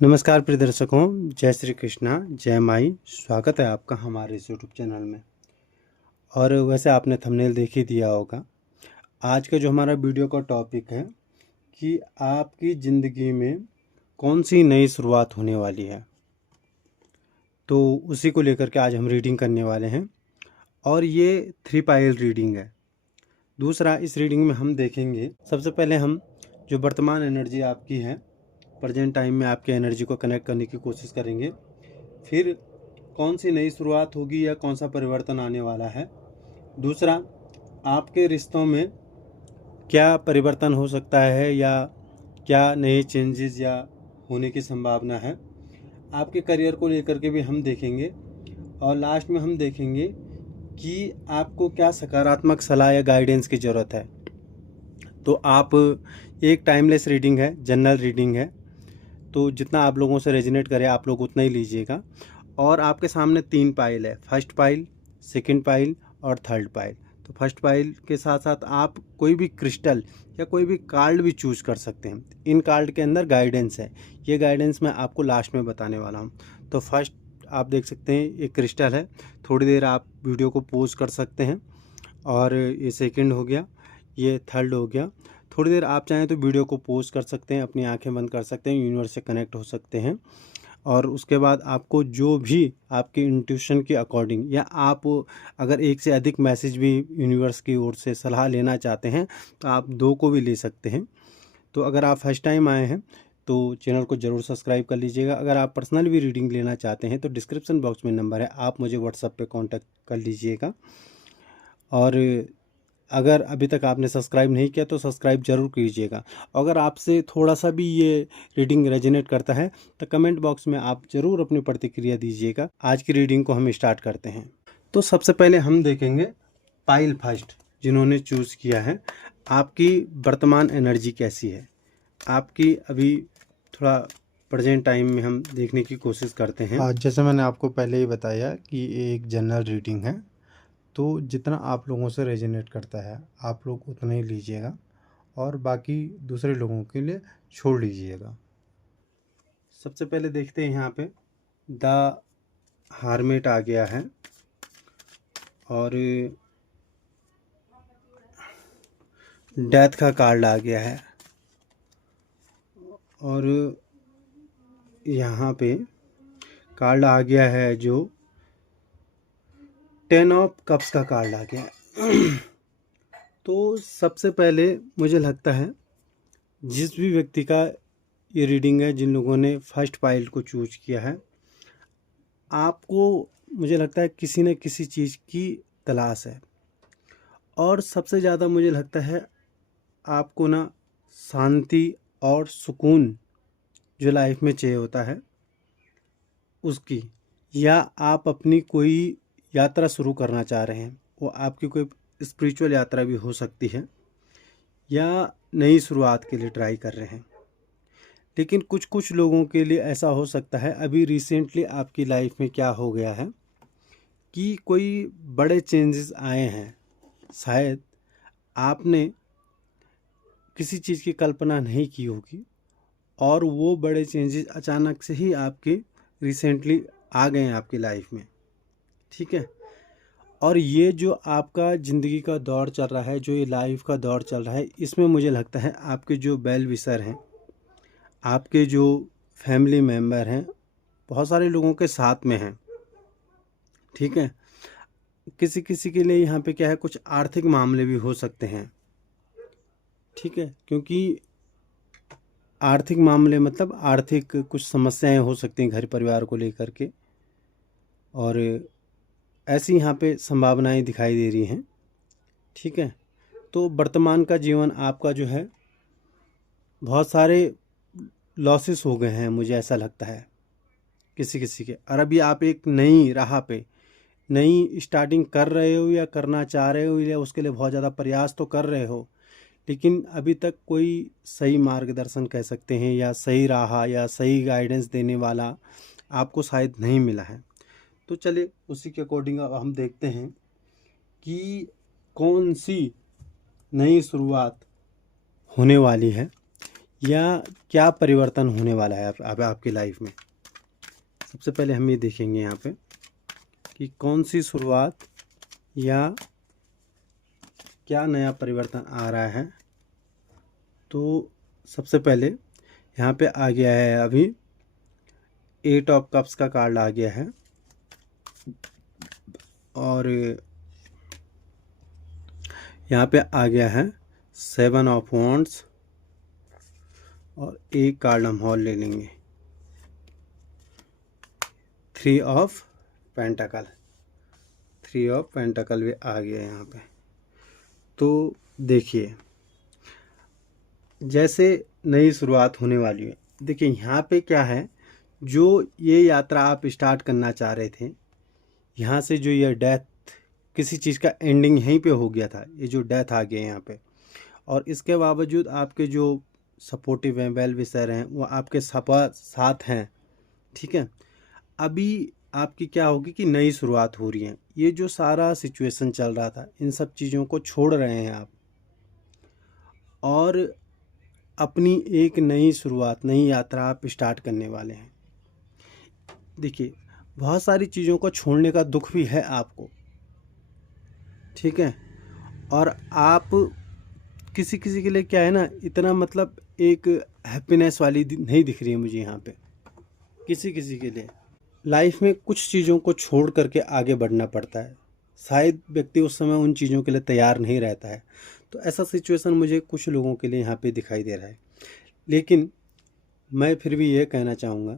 नमस्कार प्रिय दर्शकों, जय श्री कृष्णा, जय माई। स्वागत है आपका हमारे इस यूट्यूब चैनल में। और वैसे आपने थंबनेल देख ही दिया होगा। आज का जो हमारा वीडियो का टॉपिक है कि आपकी ज़िंदगी में कौन सी नई शुरुआत होने वाली है, तो उसी को लेकर के आज हम रीडिंग करने वाले हैं। और ये 3 पाइल रीडिंग है। दूसरा, इस रीडिंग में हम देखेंगे, सबसे पहले हम जो वर्तमान एनर्जी आपकी है, प्रेजेंट टाइम में आपकी एनर्जी को कनेक्ट करने की कोशिश करेंगे। फिर कौन सी नई शुरुआत होगी या कौन सा परिवर्तन आने वाला है। दूसरा, आपके रिश्तों में क्या परिवर्तन हो सकता है या क्या नए चेंजेस या होने की संभावना है। आपके करियर को लेकर के भी हम देखेंगे। और लास्ट में हम देखेंगे कि आपको क्या सकारात्मक सलाह या गाइडेंस की ज़रूरत है। तो आप एक टाइमलेस रीडिंग है, जनरल रीडिंग है, तो जितना आप लोगों से रेजोनेट करे आप लोग उतना ही लीजिएगा। और आपके सामने 3 पाइल है, फर्स्ट पाइल, सेकंड पाइल और थर्ड पाइल। तो फर्स्ट पाइल के साथ साथ आप कोई भी क्रिस्टल या कोई भी कार्ड भी चूज़ कर सकते हैं। इन कार्ड के अंदर गाइडेंस है, ये गाइडेंस मैं आपको लास्ट में बताने वाला हूँ। तो फर्स्ट आप देख सकते हैं ये क्रिस्टल है। थोड़ी देर आप वीडियो को पॉज कर सकते हैं। और ये सेकंड हो गया, ये थर्ड हो गया। थोड़ी देर आप चाहें तो वीडियो को पॉज कर सकते हैं, अपनी आंखें बंद कर सकते हैं, यूनिवर्स से कनेक्ट हो सकते हैं। और उसके बाद आपको जो भी आपके इंट्यूशन के अकॉर्डिंग, या आप अगर एक से अधिक मैसेज भी यूनिवर्स की ओर से सलाह लेना चाहते हैं तो आप 2 को भी ले सकते हैं। तो अगर आप फर्स्ट टाइम आए हैं तो चैनल को ज़रूर सब्सक्राइब कर लीजिएगा। अगर आप पर्सनल भी रीडिंग लेना चाहते हैं तो डिस्क्रिप्शन बॉक्स में नंबर है, आप मुझे व्हाट्सएप पे कांटेक्ट कर लीजिएगा। और अगर अभी तक आपने सब्सक्राइब नहीं किया तो सब्सक्राइब ज़रूर कीजिएगा। अगर आपसे थोड़ा सा भी ये रीडिंग रेजोनेट करता है तो कमेंट बॉक्स में आप ज़रूर अपनी प्रतिक्रिया दीजिएगा। आज की रीडिंग को हम स्टार्ट करते हैं। तो सबसे पहले हम देखेंगे पाइल फर्स्ट जिन्होंने चूज़ किया है, आपकी वर्तमान एनर्जी कैसी है। आपकी अभी थोड़ा प्रेजेंट टाइम में हम देखने की कोशिश करते हैं। जैसे मैंने आपको पहले ही बताया कि ये एक जनरल रीडिंग है, तो जितना आप लोगों से रेजोनेट करता है आप लोग उतना ही लीजिएगा और बाकी दूसरे लोगों के लिए छोड़ लीजिएगा। सबसे पहले देखते हैं, यहाँ पे द हार्मेट आ गया है और डेथ का कार्ड आ गया है। और यहाँ पे कार्ड आ गया है जो 10 ऑफ कप्स का कार्ड आ गया है। तो सबसे पहले मुझे लगता है जिस भी व्यक्ति का ये रीडिंग है, जिन लोगों ने फर्स्ट पाइल को चूज किया है, आपको मुझे लगता है किसी न किसी चीज़ की तलाश है। और सबसे ज़्यादा मुझे लगता है आपको ना शांति और सुकून जो लाइफ में चाहिए होता है उसकी, या आप अपनी कोई यात्रा शुरू करना चाह रहे हैं, वो आपकी कोई स्पिरिचुअल यात्रा भी हो सकती है, या नई शुरुआत के लिए ट्राई कर रहे हैं। लेकिन कुछ कुछ लोगों के लिए ऐसा हो सकता है, अभी रिसेंटली आपकी लाइफ में क्या हो गया है कि कोई बड़े चेंजेस आए हैं। शायद आपने किसी चीज़ की कल्पना नहीं की होगी और वो बड़े चेंजेस अचानक से ही आपके रिसेंटली आ गए हैं आपकी लाइफ में। ठीक है। और ये जो आपका ज़िंदगी का दौर चल रहा है, जो ये लाइफ का दौर चल रहा है, इसमें मुझे लगता है आपके जो वेल विशर हैं, आपके जो फैमिली मेम्बर हैं, बहुत सारे लोगों के साथ में हैं। ठीक है। किसी किसी के लिए यहाँ पे क्या है, कुछ आर्थिक मामले भी हो सकते हैं। ठीक है, क्योंकि आर्थिक मामले मतलब आर्थिक कुछ समस्याएं हो सकती हैं घर परिवार को लेकर के, और ऐसी यहाँ पे संभावनाएं दिखाई दे रही हैं। ठीक है। तो वर्तमान का जीवन आपका जो है, बहुत सारे लॉसेस हो गए हैं, मुझे ऐसा लगता है किसी किसी के। और अभी आप एक नई राह पे नई स्टार्टिंग कर रहे हो या करना चाह रहे हो, या उसके लिए बहुत ज़्यादा प्रयास तो कर रहे हो, लेकिन अभी तक कोई सही मार्गदर्शन कह सकते हैं या सही राह या सही गाइडेंस देने वाला आपको शायद नहीं मिला है। तो चलिए उसी के अकॉर्डिंग अब हम देखते हैं कि कौन सी नई शुरुआत होने वाली है या क्या परिवर्तन होने वाला है आपकी लाइफ में। सबसे पहले हम ये देखेंगे यहाँ पे कि कौन सी शुरुआत या क्या नया परिवर्तन आ रहा है। तो सबसे पहले यहाँ पे आ गया है अभी 8 ऑफ कप्स का कार्ड आ गया है, और यहाँ पे आ गया है 7 ऑफ वॉन्ड्स, और एक कार्ड हम और ले लेंगे 3 ऑफ पेंटाकल। 3 ऑफ पेंटाकल भी आ गया यहाँ पे। तो देखिए जैसे नई शुरुआत होने वाली है। देखिए यहाँ पे क्या है, जो ये यात्रा आप स्टार्ट करना चाह रहे थे, यहाँ से जो ये डेथ, किसी चीज़ का एंडिंग यहीं पे हो गया था, ये जो डेथ आ गया यहाँ पे, और इसके बावजूद आपके जो सपोर्टिव हैं, वेल विशर हैं, वो आपके साथ हैं। ठीक है, अभी आपकी क्या होगी कि नई शुरुआत हो रही है। ये जो सारा सिचुएशन चल रहा था, इन सब चीज़ों को छोड़ रहे हैं आप, और अपनी एक नई शुरुआत, नई यात्रा आप स्टार्ट करने वाले हैं। देखिए बहुत सारी चीज़ों को छोड़ने का दुख भी है आपको, ठीक है, और आप किसी किसी के लिए क्या है ना, इतना मतलब एक हैप्पीनेस वाली नहीं दिख रही है मुझे यहाँ पे। किसी किसी के लिए लाइफ में कुछ चीज़ों को छोड़ करके आगे बढ़ना पड़ता है। शायद व्यक्ति उस समय उन चीज़ों के लिए तैयार नहीं रहता है। तो ऐसा सिचुएशन मुझे कुछ लोगों के लिए यहाँ पे दिखाई दे रहा है। लेकिन मैं फिर भी ये कहना चाहूँगा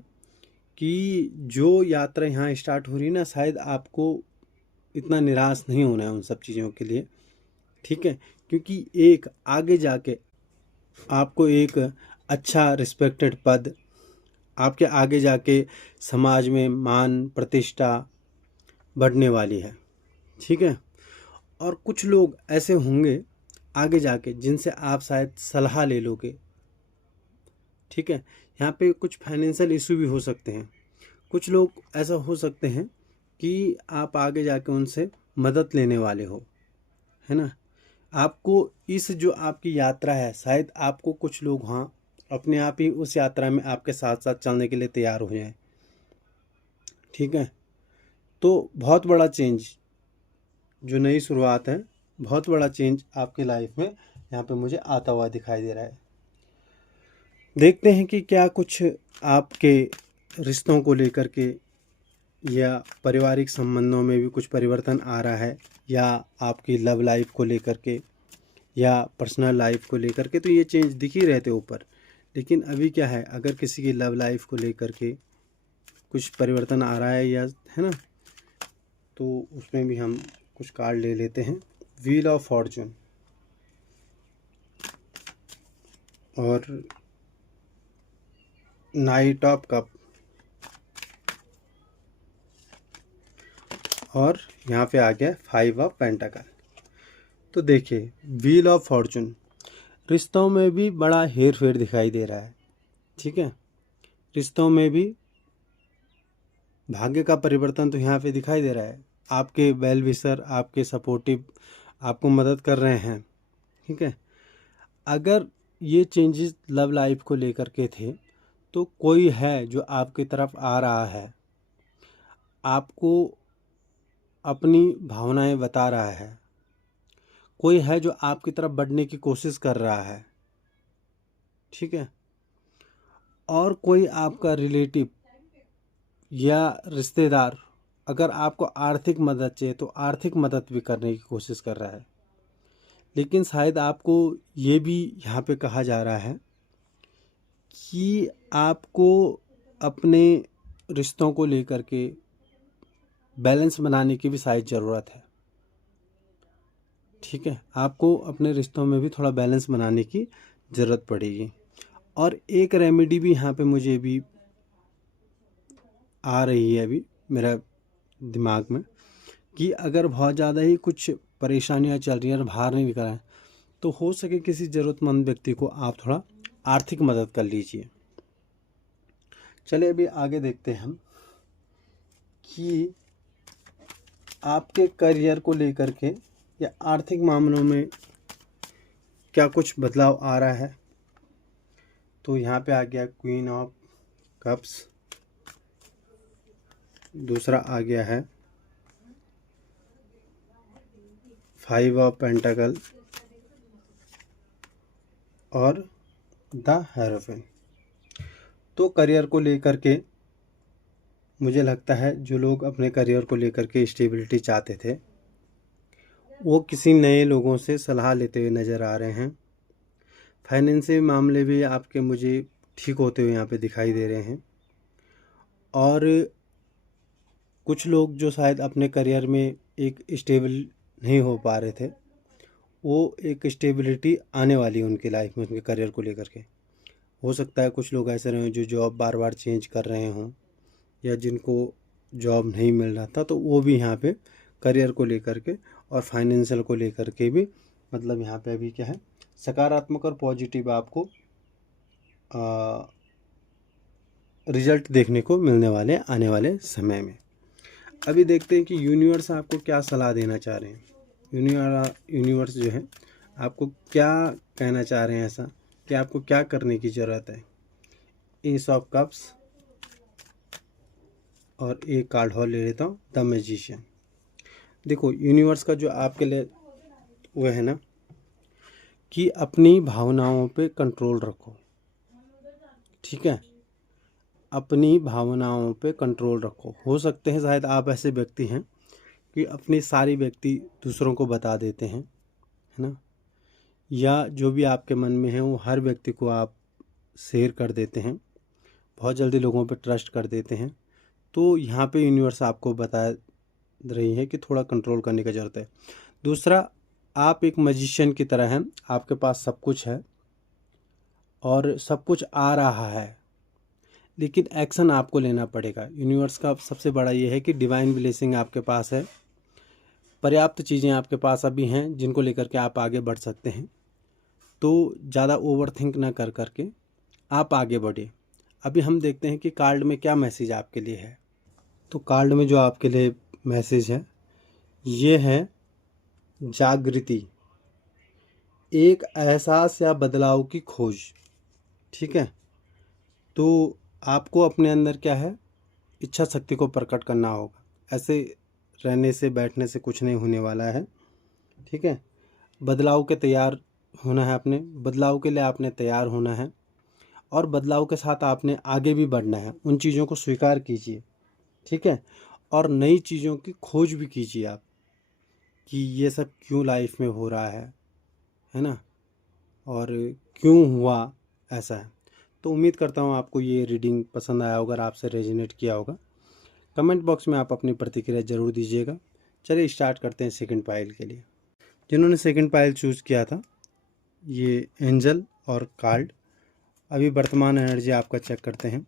कि जो यात्रा यहाँ स्टार्ट हो रही है ना, शायद आपको इतना निराश नहीं होना है उन सब चीज़ों के लिए, ठीक है, क्योंकि एक आगे जाके आपको एक अच्छा रिस्पेक्टेड पद, आपके आगे जाके समाज में मान प्रतिष्ठा बढ़ने वाली है। ठीक है, और कुछ लोग ऐसे होंगे आगे जाके जिनसे आप शायद सलाह ले लोगे। ठीक है, यहाँ पे कुछ फाइनेंशियल इशू भी हो सकते हैं। कुछ लोग ऐसा हो सकते हैं कि आप आगे जाके उनसे मदद लेने वाले हो, है ना। आपको इस जो आपकी यात्रा है, शायद आपको कुछ लोग हाँ अपने आप ही उस यात्रा में आपके साथ साथ चलने के लिए तैयार हो जाएं। ठीक है, तो बहुत बड़ा चेंज, जो नई शुरुआत है, बहुत बड़ा चेंज आपकी लाइफ में यहाँ पे मुझे आता हुआ दिखाई दे रहा है। देखते हैं कि क्या कुछ आपके रिश्तों को लेकर के या पारिवारिक संबंधों में भी कुछ परिवर्तन आ रहा है, या आपकी लव लाइफ को लेकर के या पर्सनल लाइफ को लेकर के। तो ये चेंज दिख ही रहे थे ऊपर, लेकिन अभी क्या है, अगर किसी की लव लाइफ को लेकर के कुछ परिवर्तन आ रहा है या है ना, तो उसमें भी हम कुछ कार्ड ले लेते हैं। व्हील ऑफ फॉर्चून और नाइट ऑफ कप, और यहाँ पे आ गया 5 ऑफ पेंटाकल। तो देखिए व्हील ऑफ फॉर्चून, रिश्तों में भी बड़ा हेर फेर दिखाई दे रहा है। ठीक है, रिश्तों में भी भाग्य का परिवर्तन तो यहाँ पे दिखाई दे रहा है। आपके वेल विशर, आपके सपोर्टिव आपको मदद कर रहे हैं। ठीक है, अगर ये चेंजेस लव लाइफ को लेकर के थे, तो कोई है जो आपकी तरफ आ रहा है, आपको अपनी भावनाएं बता रहा है, कोई है जो आपकी तरफ बढ़ने की कोशिश कर रहा है। ठीक है, और कोई आपका रिलेटिव या रिश्तेदार अगर आपको आर्थिक मदद चाहिए तो आर्थिक मदद भी करने की कोशिश कर रहा है। लेकिन शायद आपको ये भी यहाँ पे कहा जा रहा है कि आपको अपने रिश्तों को लेकर के बैलेंस बनाने की भी शायद ज़रूरत है। ठीक है, आपको अपने रिश्तों में भी थोड़ा बैलेंस बनाने की ज़रूरत पड़ेगी। और एक रेमेडी भी यहाँ पे मुझे भी आ रही है अभी मेरा दिमाग में, कि अगर बहुत ज़्यादा ही कुछ परेशानियाँ चल रही हैं और बाहर नहीं निकल रहा है, तो हो सके किसी ज़रूरतमंद व्यक्ति को आप थोड़ा आर्थिक मदद कर लीजिए। चलिए अभी आगे देखते हैं हम कि आपके करियर को लेकर के या आर्थिक मामलों में क्या कुछ बदलाव आ रहा है। तो यहाँ पे आ गया क्वीन ऑफ कप्स, दूसरा आ गया है 5 ऑफ पेंटाकल और द हेरोफेन। तो करियर को लेकर के मुझे लगता है जो लोग अपने करियर को लेकर के स्टेबिलिटी चाहते थे वो किसी नए लोगों से सलाह लेते हुए नज़र आ रहे हैं। फाइनेंशियल मामले भी आपके मुझे ठीक होते हुए यहाँ पे दिखाई दे रहे हैं। और कुछ लोग जो शायद अपने करियर में एक स्टेबल नहीं हो पा रहे थे, वो एक स्टेबिलिटी आने वाली है उनकी लाइफ में, उनके करियर को लेकर के। हो सकता है कुछ लोग ऐसे रहे जो जॉब बार बार चेंज कर रहे हों या जिनको जॉब नहीं मिल रहा था, तो वो भी यहाँ पे करियर को लेकर के और फाइनेंशियल को लेकर के भी मतलब यहाँ पे अभी क्या है, सकारात्मक और पॉजिटिव आपको रिजल्ट देखने को मिलने वाले आने वाले समय में। अभी देखते हैं कि यूनिवर्स आपको क्या सलाह देना चाह रहे हैं। यूनिवर्स जो है आपको क्या कहना चाह रहे हैं, ऐसा कि आपको क्या करने की ज़रूरत है। एस ऑफ कप्स और एक कार्ड और ले लेता हूँ, द मैजिशियन। देखो यूनिवर्स का जो आपके लिए वो है ना कि अपनी भावनाओं पे कंट्रोल रखो, ठीक है, अपनी भावनाओं पे कंट्रोल रखो। हो सकते हैं शायद आप ऐसे व्यक्ति हैं कि अपनी सारी व्यक्ति दूसरों को बता देते हैं, है ना, या जो भी आपके मन में है वो हर व्यक्ति को आप शेयर कर देते हैं, बहुत जल्दी लोगों पे ट्रस्ट कर देते हैं। तो यहाँ पे यूनिवर्स आपको बता रही है कि थोड़ा कंट्रोल करने की ज़रूरत है। दूसरा, आप एक मैजिशियन की तरह हैं, आपके पास सब कुछ है और सब कुछ आ रहा है, लेकिन एक्शन आपको लेना पड़ेगा। यूनिवर्स का सबसे बड़ा ये है कि डिवाइन ब्लेसिंग आपके पास है, पर्याप्त चीज़ें आपके पास अभी हैं जिनको लेकर के आप आगे बढ़ सकते हैं। तो ज़्यादा ओवर थिंक ना कर करके आप आगे बढ़े। अभी हम देखते हैं कि कार्ड में क्या मैसेज आपके लिए है। तो कार्ड में जो आपके लिए मैसेज है ये है जागृति, एक एहसास या बदलाव की खोज, ठीक है। तो आपको अपने अंदर क्या है, इच्छा शक्ति को प्रकट करना होगा। ऐसे रहने से बैठने से कुछ नहीं होने वाला है, ठीक है। बदलाव के तैयार होना है, अपने बदलाव के लिए आपने तैयार होना है और बदलाव के साथ आपने आगे भी बढ़ना है। उन चीज़ों को स्वीकार कीजिए, ठीक है, और नई चीज़ों की खोज भी कीजिए आप कि ये सब क्यों लाइफ में हो रहा है ना, और क्यों हुआ ऐसा है। तो उम्मीद करता हूँ आपको ये रीडिंग पसंद आया होगा, आपसे रेजोनेट किया होगा। कमेंट बॉक्स में आप अपनी प्रतिक्रिया ज़रूर दीजिएगा। चलिए स्टार्ट करते हैं सेकंड पाइल के लिए। जिन्होंने सेकंड पाइल चूज़ किया था, ये एंजल और कार्ड। अभी वर्तमान एनर्जी आपका चेक करते हैं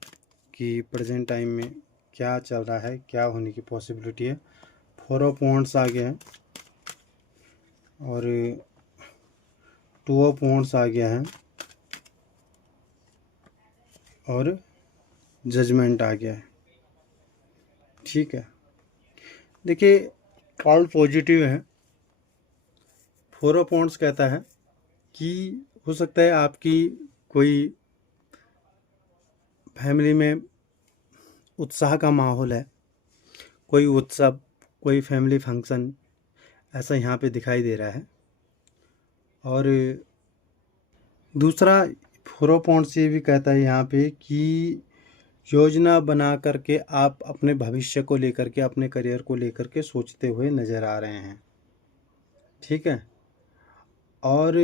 कि प्रेजेंट टाइम में क्या चल रहा है, क्या होने की पॉसिबिलिटी है। 4 ऑफ वॉन्ड्स आ गया है और 2 ऑफ वॉन्ड्स आ गया है और जजमेंट आ गया है, ठीक है। देखिए कार्ड पॉजिटिव है। 4 ऑफ वॉन्ड्स कहता है कि हो सकता है आपकी कोई फैमिली में उत्साह का माहौल है, कोई उत्सव, कोई फैमिली फंक्शन ऐसा यहाँ पे दिखाई दे रहा है। और दूसरा 4 ऑफ वॉन्ड्स ये भी कहता है यहाँ पे कि योजना बना करके आप अपने भविष्य को लेकर के, अपने करियर को लेकर के सोचते हुए नज़र आ रहे हैं, ठीक है। और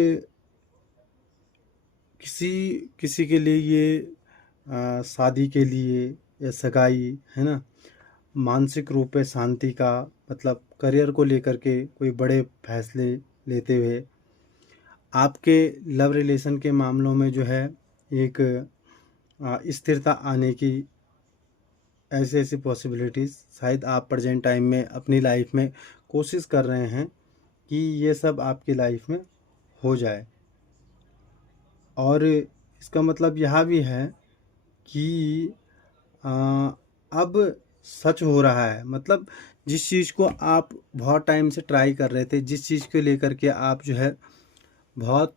किसी के लिए ये शादी के लिए या सगाई, है ना, मानसिक रूप से शांति का मतलब करियर को लेकर के कोई बड़े फैसले लेते हुए, आपके लव रिलेशन के मामलों में जो है एक स्थिरता आने की ऐसी ऐसी पॉसिबिलिटीज़ शायद आप प्रेजेंट टाइम में अपनी लाइफ में कोशिश कर रहे हैं कि ये सब आपकी लाइफ में हो जाए। और इसका मतलब यह भी है कि अब सच हो रहा है, मतलब जिस चीज़ को आप बहुत टाइम से ट्राई कर रहे थे, जिस चीज़ को लेकर के आप जो है बहुत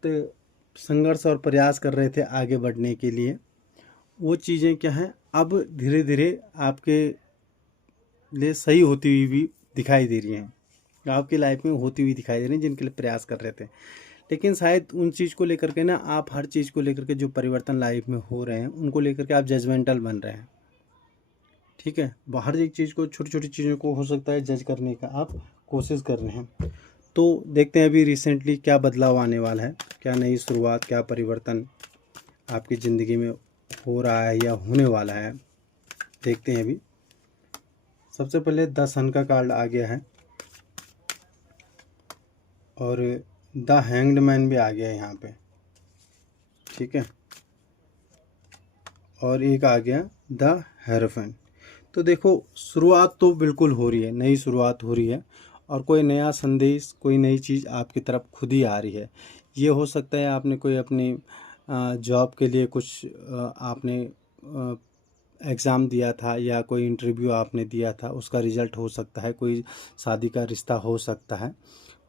संघर्ष और प्रयास कर रहे थे आगे बढ़ने के लिए, वो चीज़ें क्या हैं अब धीरे धीरे आपके लिए सही होती हुई भी दिखाई दे रही हैं, आपकी लाइफ में होती हुई दिखाई दे रही हैं, जिनके लिए प्रयास कर रहे थे। लेकिन शायद उन चीज़ को लेकर के ना, आप हर चीज़ को लेकर के जो परिवर्तन लाइफ में हो रहे हैं उनको लेकर के आप जजमेंटल बन रहे हैं। ठीक है, हर एक चीज़ को, छोटी छोटी चीज़ों को हो सकता है जज करने का आप कोशिश कर रहे हैं। तो देखते हैं अभी रिसेंटली क्या बदलाव आने वाला है, क्या नई शुरुआत, क्या परिवर्तन आपकी ज़िंदगी में हो रहा है या होने वाला है। देखते हैं अभी। सबसे पहले द सन का कार्ड आ गया है और द हैंग्ड मैन भी आ गया है यहाँ पे। ठीक है, और एक आ गया द हेरोफेंट। तो देखो, शुरुआत तो बिल्कुल हो रही है, नई शुरुआत हो रही है और कोई नया संदेश, कोई नई चीज़ आपकी तरफ खुद ही आ रही है। ये हो सकता है आपने कोई अपनी जॉब के लिए कुछ आपने एग्ज़ाम दिया था या कोई इंटरव्यू आपने दिया था, उसका रिज़ल्ट हो सकता है, कोई शादी का रिश्ता हो सकता है,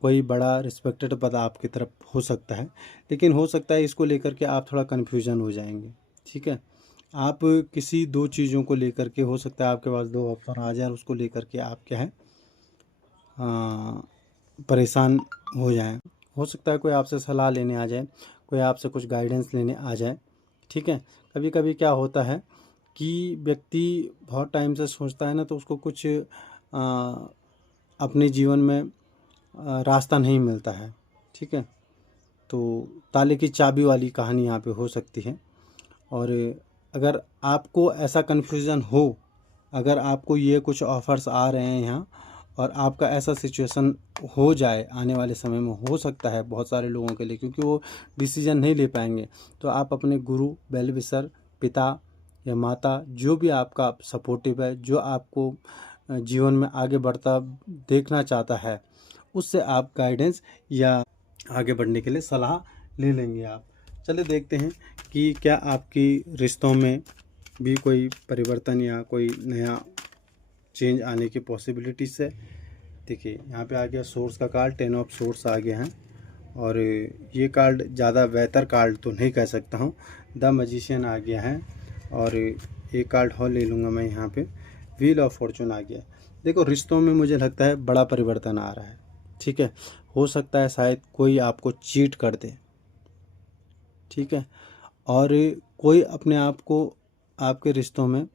कोई बड़ा रिस्पेक्टेड पद आपकी तरफ हो सकता है। लेकिन हो सकता है इसको लेकर के आप थोड़ा कन्फ्यूज़न हो जाएंगे। ठीक है, आप किसी दो चीज़ों को लेकर के, हो सकता है आपके पास दो ऑप्शन आ जाए, उसको लेकर के आप क्या है परेशान हो जाएं। हो सकता है कोई आपसे सलाह लेने आ जाए, कोई आपसे कुछ गाइडेंस लेने आ जाए। ठीक है, कभी कभी क्या होता है कि व्यक्ति बहुत टाइम से सोचता है ना, तो उसको कुछ अपने जीवन में रास्ता नहीं मिलता है। ठीक है, तो ताले की चाबी वाली कहानी यहाँ पे हो सकती है। और अगर आपको ऐसा कन्फ्यूज़न हो, अगर आपको ये कुछ ऑफ़र्स आ रहे हैं यहाँ और आपका ऐसा सिचुएशन हो जाए आने वाले समय में, हो सकता है बहुत सारे लोगों के लिए, क्योंकि वो डिसीजन नहीं ले पाएंगे, तो आप अपने गुरु, वेल विशर, पिता या माता, जो भी आपका सपोर्टिव है, जो आपको जीवन में आगे बढ़ता देखना चाहता है, उससे आप गाइडेंस या आगे बढ़ने के लिए सलाह ले लेंगे आप। चलिए देखते हैं कि क्या आपकी रिश्तों में भी कोई परिवर्तन या कोई नया चेंज आने की पॉसिबिलिटीज़ है। देखिए, यहाँ पे आ गया सोर्स का कार्ड, 10 ऑफ सोर्स आ गया है और ये कार्ड ज़्यादा बेहतर कार्ड तो नहीं कह सकता हूँ। द मैजिशियन आ गया है और एक कार्ड और ले लूँगा मैं यहाँ पे, व्हील ऑफ फॉर्चून आ गया। देखो, रिश्तों में मुझे लगता है बड़ा परिवर्तन आ रहा है। ठीक है, हो सकता है शायद कोई आपको चीट कर दे। ठीक है, और कोई अपने आप को आपके रिश्तों में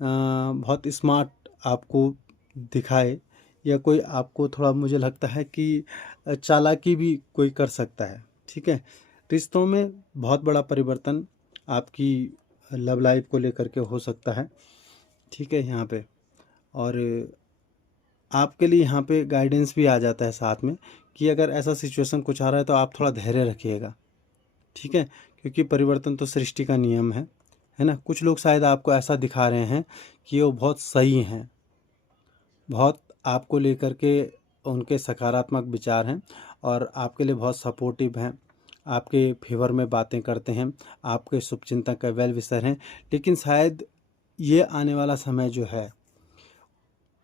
बहुत स्मार्ट आपको दिखाए, या कोई आपको थोड़ा, मुझे लगता है कि चालाकी भी कोई कर सकता है। ठीक है, रिश्तों में बहुत बड़ा परिवर्तन आपकी लव लाइफ को लेकर के हो सकता है। ठीक है, यहाँ पे और आपके लिए यहाँ पे गाइडेंस भी आ जाता है साथ में, कि अगर ऐसा सिचुएशन कुछ आ रहा है तो आप थोड़ा धैर्य रखिएगा। ठीक है, क्योंकि परिवर्तन तो सृष्टि का नियम है ना। कुछ लोग शायद आपको ऐसा दिखा रहे हैं कि वो बहुत सही हैं, बहुत आपको लेकर के उनके सकारात्मक विचार हैं और आपके लिए बहुत सपोर्टिव हैं, आपके फेवर में बातें करते हैं, आपके शुभचिंतक, वेल विशर हैं। लेकिन शायद ये आने वाला समय जो है,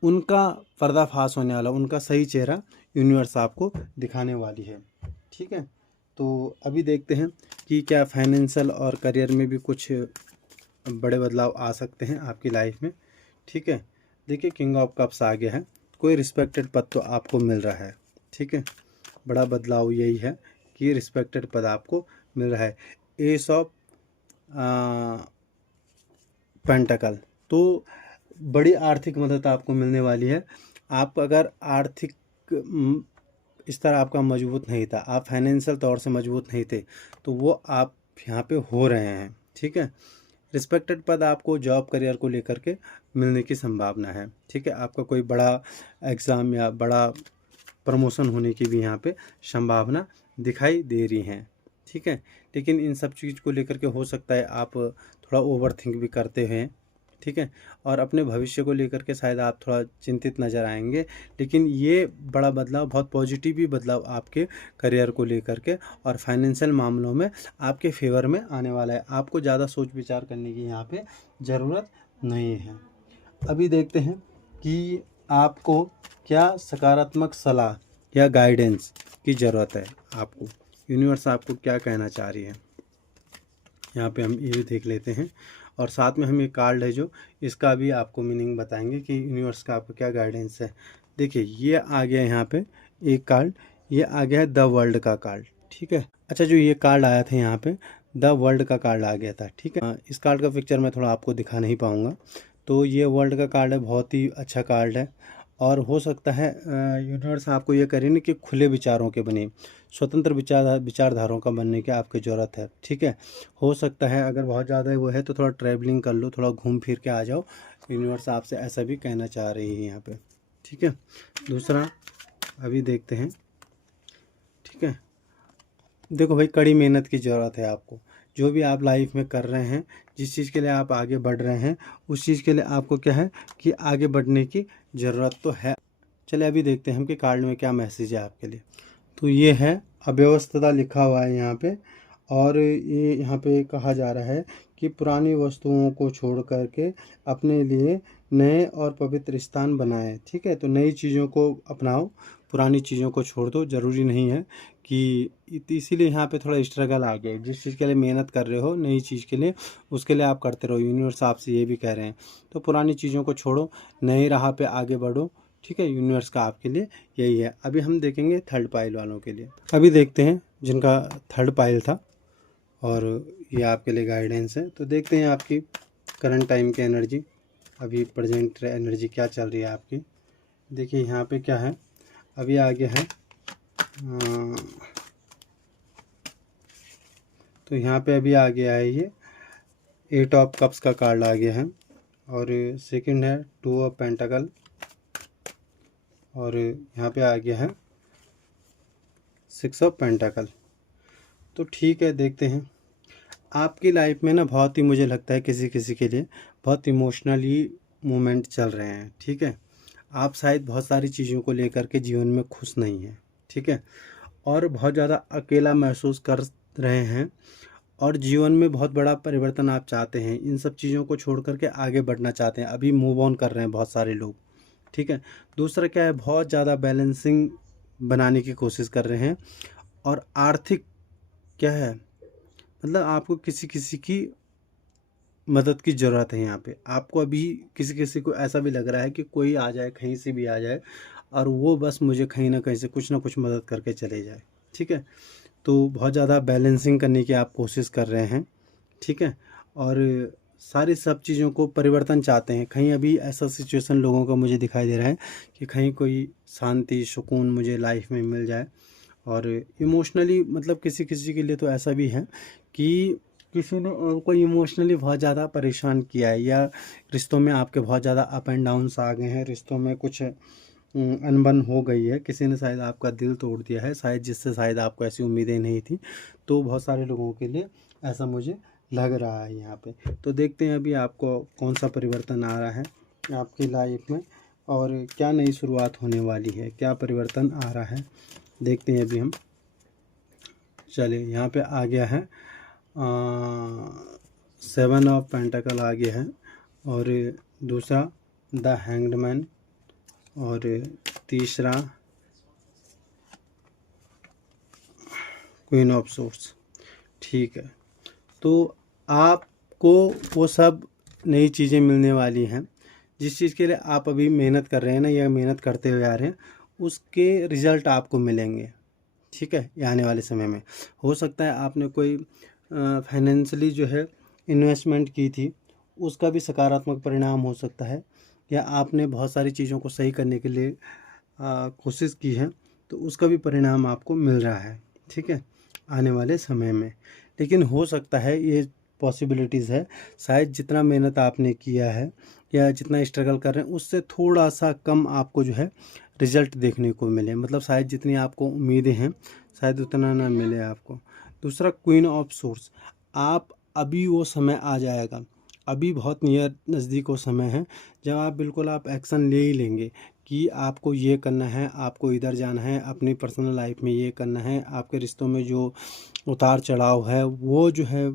उनका पर्दाफाश होने वाला, उनका सही चेहरा यूनिवर्स आपको दिखाने वाली है। ठीक है, तो अभी देखते हैं कि क्या फाइनेंशियल और करियर में भी कुछ बड़े बदलाव आ सकते हैं आपकी लाइफ में। ठीक है, देखिए, किंग ऑफ कप्स आ गया है, कोई रिस्पेक्टेड पद तो आपको मिल रहा है। ठीक है, बड़ा बदलाव यही है कि रिस्पेक्टेड पद आपको मिल रहा है। एस ऑफ पेंटाकल, तो बड़ी आर्थिक मदद आपको मिलने वाली है। आप अगर आर्थिक इस तरह आपका मजबूत नहीं था, आप फाइनेंशियल तौर से मजबूत नहीं थे, तो वो आप यहाँ पे हो रहे हैं। ठीक है, रिस्पेक्टेड पद आपको जॉब करियर को लेकर के मिलने की संभावना है। ठीक है, आपका कोई बड़ा एग्ज़ाम या बड़ा प्रमोशन होने की भी यहाँ पे संभावना दिखाई दे रही हैं। ठीक है, लेकिन इन सब चीज़ को लेकर के हो सकता है आप थोड़ा ओवर थिंक भी करते हैं। ठीक है, और अपने भविष्य को लेकर के शायद आप थोड़ा चिंतित नज़र आएंगे। लेकिन ये बड़ा बदलाव, बहुत पॉजिटिव भी बदलाव आपके करियर को लेकर के और फाइनेंशियल मामलों में आपके फेवर में आने वाला है। आपको ज़्यादा सोच विचार करने की यहाँ पे ज़रूरत नहीं है। अभी देखते हैं कि आपको क्या सकारात्मक सलाह या गाइडेंस की ज़रूरत है आपको यूनिवर्स आपको क्या कहना चाह रही है। यहाँ पे हम ये भी देख लेते हैं और साथ में हम ये कार्ड है जो इसका भी आपको मीनिंग बताएंगे कि यूनिवर्स का आपको क्या गाइडेंस है। देखिए ये आ गया यहाँ पे एक कार्ड, ये आ गया है द वर्ल्ड का कार्ड, ठीक है। अच्छा, जो ये कार्ड आया था यहाँ पे द वर्ल्ड का कार्ड आ गया था, ठीक है। इस कार्ड का पिक्चर मैं थोड़ा आपको दिखा नहीं पाऊँगा। तो ये वर्ल्ड का कार्ड है, बहुत ही अच्छा कार्ड है और हो सकता है यूनिवर्स आपको ये करे ना कि खुले विचारों के बने, स्वतंत्र विचारधाराओं का बनने की आपकी ज़रूरत है, ठीक है। हो सकता है अगर बहुत ज़्यादा वो है तो थोड़ा ट्रैवलिंग कर लो, थोड़ा घूम फिर के आ जाओ, यूनिवर्स आपसे ऐसा भी कहना चाह रही है यहाँ पे, ठीक है। दूसरा अभी देखते हैं, ठीक है। देखो भाई, कड़ी मेहनत की ज़रूरत है आपको, जो भी आप लाइफ में कर रहे हैं, जिस चीज़ के लिए आप आगे बढ़ रहे हैं, उस चीज़ के लिए आपको क्या है कि आगे बढ़ने की ज़रूरत तो है। चलिए अभी देखते हैं हम कि कार्ड में क्या मैसेज है आपके लिए। तो ये है अव्यवस्था लिखा हुआ है यहाँ पे, और ये यहाँ पे कहा जा रहा है कि पुरानी वस्तुओं को छोड़ करके अपने लिए नए और पवित्र स्थान बनाएं, ठीक है। तो नई चीज़ों को अपनाओ, पुरानी चीज़ों को छोड़ दो, ज़रूरी नहीं है कि इसीलिए यहाँ पे थोड़ा स्ट्रगल आ गया। जिस चीज़ के लिए मेहनत कर रहे हो नई चीज़ के लिए, उसके लिए आप करते रहो। यूनिवर्स आपसे ये भी कह रहे हैं, तो पुरानी चीज़ों को छोड़ो, नई राह पे आगे बढ़ो, ठीक है। यूनिवर्स का आपके लिए यही है। अभी हम देखेंगे थर्ड पाइल वालों के लिए। अभी देखते हैं जिनका थर्ड पाइल था और ये आपके लिए गाइडेंस है। तो देखते हैं आपकी करंट टाइम की एनर्जी, अभी प्रेजेंट एनर्जी क्या चल रही है आपकी। देखिए यहाँ पे क्या है, अभी आगे है तो यहाँ पे अभी आ गया है ये 8 ऑफ कप्स का कार्ड आ गया है, और सेकंड है 2 ऑफ पेंटाकल, और यहाँ पे आ गया है 6 ऑफ पेंटाकल। तो ठीक है, देखते हैं आपकी लाइफ में ना बहुत ही, मुझे लगता है किसी किसी के लिए बहुत इमोशनली मोमेंट चल रहे हैं, ठीक है। आप शायद बहुत सारी चीज़ों को लेकर के जीवन में खुश नहीं हैं, ठीक है, और बहुत ज़्यादा अकेला महसूस कर रहे हैं, और जीवन में बहुत बड़ा परिवर्तन आप चाहते हैं। इन सब चीज़ों को छोड़ करके आगे बढ़ना चाहते हैं, अभी मूव ऑन कर रहे हैं बहुत सारे लोग, ठीक है। दूसरा क्या है, बहुत ज़्यादा बैलेंसिंग बनाने की कोशिश कर रहे हैं, और आर्थिक क्या है, मतलब आपको किसी किसी की मदद की ज़रूरत है यहाँ पे। आपको अभी किसी किसी को ऐसा भी लग रहा है कि कोई आ जाए, कहीं से भी आ जाए, और वो बस मुझे कहीं ना कहीं से कुछ ना कुछ मदद करके चले जाए, ठीक है। तो बहुत ज़्यादा बैलेंसिंग करने की आप कोशिश कर रहे हैं, ठीक है, और सारी सब चीज़ों को परिवर्तन चाहते हैं। कहीं अभी ऐसा सिचुएशन लोगों का मुझे दिखाई दे रहा है कि कहीं कोई शांति सुकून मुझे लाइफ में मिल जाए, और इमोशनली मतलब किसी किसी के लिए तो ऐसा भी है कि किसी ने कोई इमोशनली बहुत ज़्यादा परेशान किया है, या रिश्तों में आपके बहुत ज़्यादा अप एंड डाउन्स आ गए हैं, रिश्तों में कुछ अनबन हो गई है, किसी ने शायद आपका दिल तोड़ दिया है, शायद जिससे शायद आपको ऐसी उम्मीदें नहीं थी। तो बहुत सारे लोगों के लिए ऐसा मुझे लग रहा है यहाँ पे। तो देखते हैं अभी आपको कौन सा परिवर्तन आ रहा है आपकी लाइफ में, और क्या नई शुरुआत होने वाली है, क्या परिवर्तन आ रहा है, देखते हैं अभी हम। चलिए यहाँ पे आ गया है 7 ऑफ पेंटाकल आ गया है, और दूसरा द हैंग्ड मैन, और तीसरा क्वीन ऑफ सोर्ड्स, ठीक है। तो आपको वो सब नई चीज़ें मिलने वाली हैं, जिस चीज़ के लिए आप अभी मेहनत कर रहे हैं ना, या मेहनत करते हुए आ रहे हैं, उसके रिज़ल्ट आपको मिलेंगे, ठीक है। ये आने वाले समय में हो सकता है आपने कोई फाइनेंशियली जो है इन्वेस्टमेंट की थी, उसका भी सकारात्मक परिणाम हो सकता है, या आपने बहुत सारी चीज़ों को सही करने के लिए कोशिश की है, तो उसका भी परिणाम आपको मिल रहा है, ठीक है, आने वाले समय में। लेकिन हो सकता है ये पॉसिबिलिटीज़ है, शायद जितना मेहनत आपने किया है या जितना स्ट्रगल कर रहे हैं, उससे थोड़ा सा कम आपको जो है रिज़ल्ट देखने को मिले, मतलब शायद जितनी आपको उम्मीदें हैं शायद उतना ना मिले आपको। दूसरा क्वीन ऑफ सोर्स, आप अभी वो समय आ जाएगा, अभी बहुत नियर नज़दीक वो समय है जब आप बिल्कुल आप एक्शन ले ही लेंगे कि आपको ये करना है, आपको इधर जाना है, अपनी पर्सनल लाइफ में ये करना है, आपके रिश्तों में जो उतार चढ़ाव है वो जो है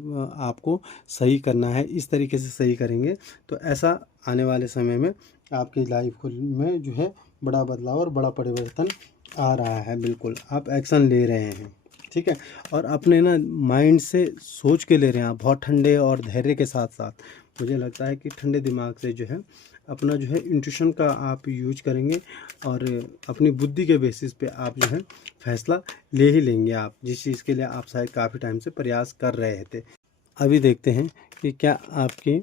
आपको सही करना है, इस तरीके से सही करेंगे तो ऐसा आने वाले समय में आपकी लाइफ में जो है बड़ा बदलाव और बड़ा परिवर्तन आ रहा है। बिल्कुल आप एक्शन ले रहे हैं, ठीक है। और अपने ना माइंड से सोच के ले रहे हैं आप, बहुत ठंडे और धैर्य के साथ साथ। मुझे लगता है कि ठंडे दिमाग से जो है अपना जो है इंट्यूशन का आप यूज करेंगे और अपनी बुद्धि के बेसिस पे आप जो है फैसला ले ही लेंगे आप, जिस चीज़ के लिए आप शायद काफ़ी टाइम से प्रयास कर रहे थे। अभी देखते हैं कि क्या आपके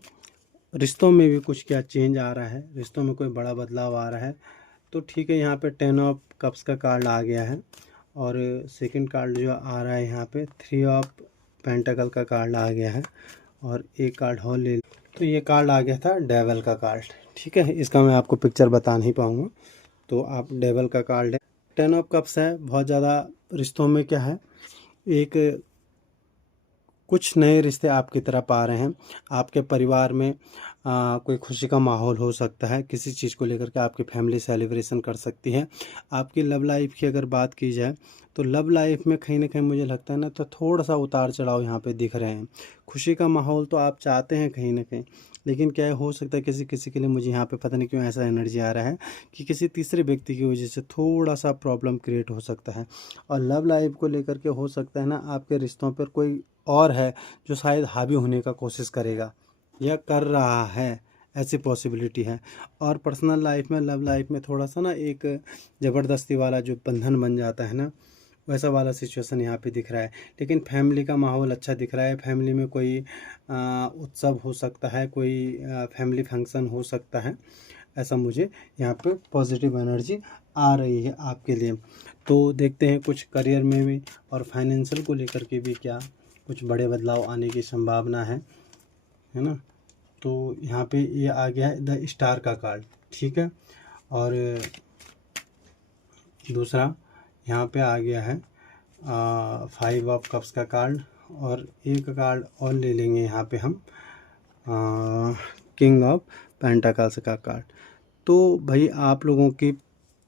रिश्तों में भी कुछ क्या चेंज आ रहा है, रिश्तों में कोई बड़ा बदलाव आ रहा है। तो ठीक है, यहाँ पे 10 ऑफ कप्स का कार्ड आ गया है और सेकंड कार्ड जो आ रहा है यहाँ पे 3 ऑफ पेंटाकल का कार्ड आ गया है और एक कार्ड और ले। तो ये कार्ड आ गया था डेवल का कार्ड, ठीक है। इसका मैं आपको पिक्चर बता नहीं पाऊँगा, तो आप डेवल का कार्ड है। 10 ऑफ कप्स है, बहुत ज़्यादा रिश्तों में क्या है, एक कुछ नए रिश्ते आपकी तरफ आ रहे हैं। आपके परिवार में कोई खुशी का माहौल हो सकता है, किसी चीज़ को लेकर के आपकी फैमिली सेलिब्रेशन कर सकती है। आपकी लव लाइफ की अगर बात की जाए तो लव लाइफ में कहीं ना कहीं मुझे लगता है ना, तो थोड़ा सा उतार चढ़ाव यहाँ पे दिख रहे हैं। खुशी का माहौल तो आप चाहते हैं कहीं ना कहीं, लेकिन क्या हो सकता है किसी किसी के लिए, मुझे यहाँ पे पता नहीं क्यों ऐसा एनर्जी आ रहा है कि किसी तीसरे व्यक्ति की वजह से थोड़ा सा प्रॉब्लम क्रिएट हो सकता है। और लव लाइफ को लेकर के हो सकता है ना, आपके रिश्तों पर कोई और है जो शायद हावी होने का कोशिश करेगा या कर रहा है, ऐसी पॉसिबिलिटी है। और पर्सनल लाइफ में, लव लाइफ में थोड़ा सा ना एक ज़बरदस्ती वाला जो बंधन बन जाता है ना, वैसा वाला सिचुएशन यहाँ पे दिख रहा है। लेकिन फैमिली का माहौल अच्छा दिख रहा है। फैमिली में कोई उत्सव हो सकता है, कोई फैमिली फंक्शन हो सकता है, ऐसा मुझे यहाँ पे पॉजिटिव एनर्जी आ रही है आपके लिए। तो देखते हैं कुछ करियर में भी और फाइनेंशियल को लेकर के भी क्या कुछ बड़े बदलाव आने की संभावना है ना। तो यहाँ पे ये आ गया है द स्टार का कार्ड, ठीक है। और दूसरा यहाँ पे आ गया है 5 ऑफ कप्स का कार्ड और एक कार्ड और ले लेंगे यहाँ पे हम किंग ऑफ पेंटाकल्स का कार्ड। तो भाई आप लोगों की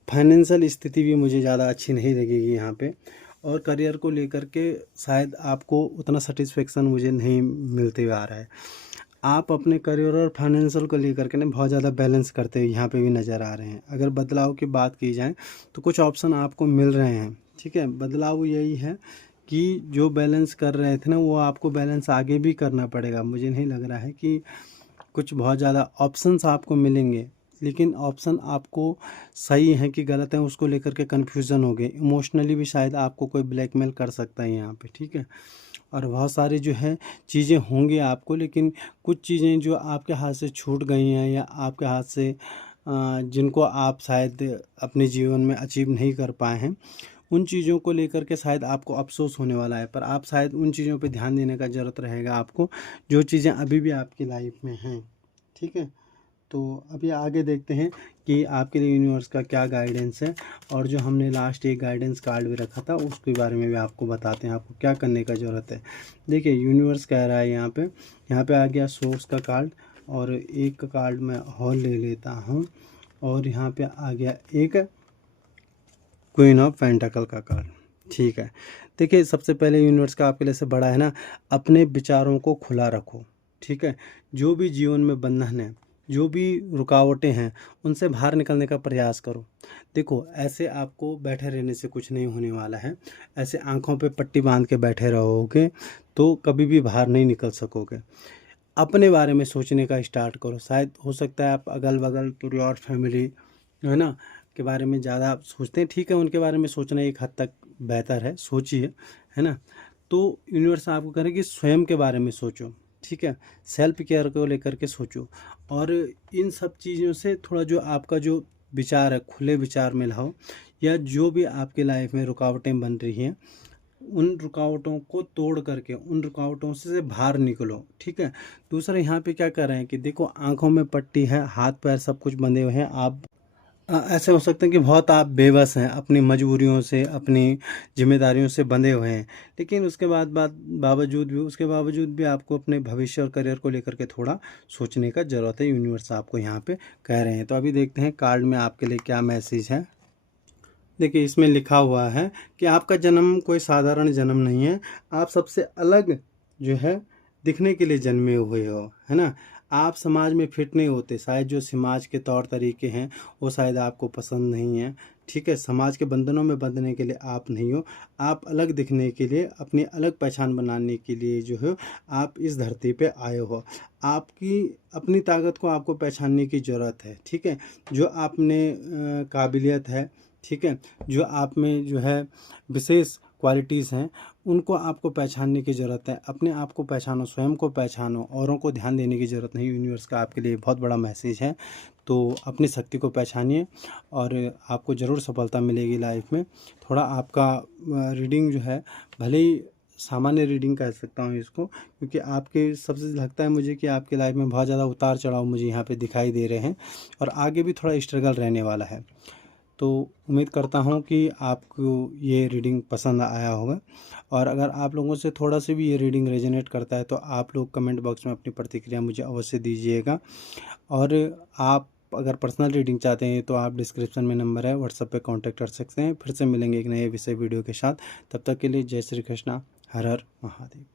फाइनेंशियल स्थिति भी मुझे ज़्यादा अच्छी नहीं लगेगी यहाँ पे। और करियर को लेकर के शायद आपको उतना सेटिस्फेक्शन मुझे नहीं मिलते हुए आ रहा है। आप अपने करियर और फाइनेंशियल को लेकर के ना बहुत ज़्यादा बैलेंस करते हुए यहाँ पे भी नज़र आ रहे हैं। अगर बदलाव की बात की जाए तो कुछ ऑप्शन आपको मिल रहे हैं, ठीक है। बदलाव यही है कि जो बैलेंस कर रहे थे ना, वो आपको बैलेंस आगे भी करना पड़ेगा। मुझे नहीं लग रहा है कि कुछ बहुत ज़्यादा ऑप्शंस आपको मिलेंगे, लेकिन ऑप्शन आपको सही है कि गलत है उसको लेकर के कन्फ्यूज़न हो गए। इमोशनली भी शायद आपको कोई ब्लैकमेल कर सकता है यहाँ पे, ठीक है। और बहुत सारी जो है चीज़ें होंगी आपको, लेकिन कुछ चीज़ें जो आपके हाथ से छूट गई हैं या आपके हाथ से जिनको आप शायद अपने जीवन में अचीव नहीं कर पाए हैं, उन चीज़ों को लेकर के शायद आपको अफसोस होने वाला है। पर आप शायद उन चीज़ों पे ध्यान देने का ज़रूरत रहेगा आपको, जो चीज़ें अभी भी आपकी लाइफ में हैं, ठीक है। तो अभी आगे देखते हैं कि आपके लिए यूनिवर्स का क्या गाइडेंस है। और जो हमने लास्ट एक गाइडेंस कार्ड भी रखा था उसके बारे में भी आपको बताते हैं आपको क्या करने का ज़रूरत है। देखिए यूनिवर्स कह रहा है यहाँ पे आ गया सोर्स का कार्ड और एक कार्ड मैं और ले लेता हूँ और यहाँ पे आ गया एक क्वीन ऑफ पेंटाकल का कार्ड, ठीक है। देखिए सबसे पहले यूनिवर्स का आपके लिए से बड़ा है ना, अपने विचारों को खुला रखो, ठीक है। जो भी जीवन में बंधन है, जो भी रुकावटें हैं, उनसे बाहर निकलने का प्रयास करो। देखो ऐसे आपको बैठे रहने से कुछ नहीं होने वाला है। ऐसे आंखों पे पट्टी बांध के बैठे रहोगे तो कभी भी बाहर नहीं निकल सकोगे। अपने बारे में सोचने का स्टार्ट करो। शायद हो सकता है आप अगल बगल पूरी और फैमिली है ना के बारे में ज़्यादा सोचते हैं, ठीक है। उनके बारे में सोचना एक हद तक बेहतर है, सोचिए, है ना। तो यूनिवर्स आपको कह रहे हैं कि स्वयं के बारे में सोचो, ठीक है। सेल्फ केयर को लेकर के सोचो और इन सब चीज़ों से थोड़ा जो आपका जो विचार है खुले विचार में लाओ, या जो भी आपके लाइफ में रुकावटें बन रही हैं उन रुकावटों को तोड़ करके उन रुकावटों से बाहर निकलो, ठीक है। दूसरा यहाँ पे क्या कर रहे हैं कि देखो आंखों में पट्टी है, हाथ पैर सब कुछ बंधे हुए हैं। आप ऐसे हो सकते हैं कि बहुत आप बेबस हैं, अपनी मजबूरियों से अपनी जिम्मेदारियों से बंधे हुए हैं, लेकिन उसके उसके बावजूद भी आपको अपने भविष्य और करियर को लेकर के थोड़ा सोचने का ज़रूरत है। यूनिवर्स आपको यहाँ पे कह रहे हैं। तो अभी देखते हैं कार्ड में आपके लिए क्या मैसेज है। देखिए इसमें लिखा हुआ है कि आपका जन्म कोई साधारण जन्म नहीं है। आप सबसे अलग जो है दिखने के लिए जन्मे हुए हो, है ना। आप समाज में फिट नहीं होते, शायद जो समाज के तौर तरीके हैं वो शायद आपको पसंद नहीं है, ठीक है। समाज के बंधनों में बंधने के लिए आप नहीं हो, आप अलग दिखने के लिए, अपनी अलग पहचान बनाने के लिए जो है आप इस धरती पे आए हो। आपकी अपनी ताकत को आपको पहचानने की ज़रूरत है, ठीक है। जो आप में काबिलियत है, ठीक है, जो आप में जो है विशेष क्वालिटीज़ हैं, उनको आपको पहचानने की ज़रूरत है। अपने आप को पहचानो, स्वयं को पहचानो, औरों को ध्यान देने की ज़रूरत नहीं। यूनिवर्स का आपके लिए बहुत बड़ा मैसेज है। तो अपनी शक्ति को पहचानिए और आपको ज़रूर सफलता मिलेगी लाइफ में। थोड़ा आपका रीडिंग जो है, भले ही सामान्य रीडिंग कह सकता हूँ इसको, क्योंकि आपके सबसे लगता है मुझे कि आपके लाइफ में बहुत ज़्यादा उतार चढ़ाव मुझे यहाँ पे दिखाई दे रहे हैं और आगे भी थोड़ा स्ट्रगल रहने वाला है। तो उम्मीद करता हूँ कि आपको ये रीडिंग पसंद आया होगा, और अगर आप लोगों से थोड़ा सा भी ये रीडिंग रेजोनेट करता है तो आप लोग कमेंट बॉक्स में अपनी प्रतिक्रिया मुझे अवश्य दीजिएगा। और आप अगर पर्सनल रीडिंग चाहते हैं तो आप डिस्क्रिप्शन में नंबर है, व्हाट्सएप पे कांटेक्ट कर सकते हैं। फिर से मिलेंगे एक नए विषय वीडियो के साथ। तब तक के लिए जय श्री कृष्णा, हर हर महादेव।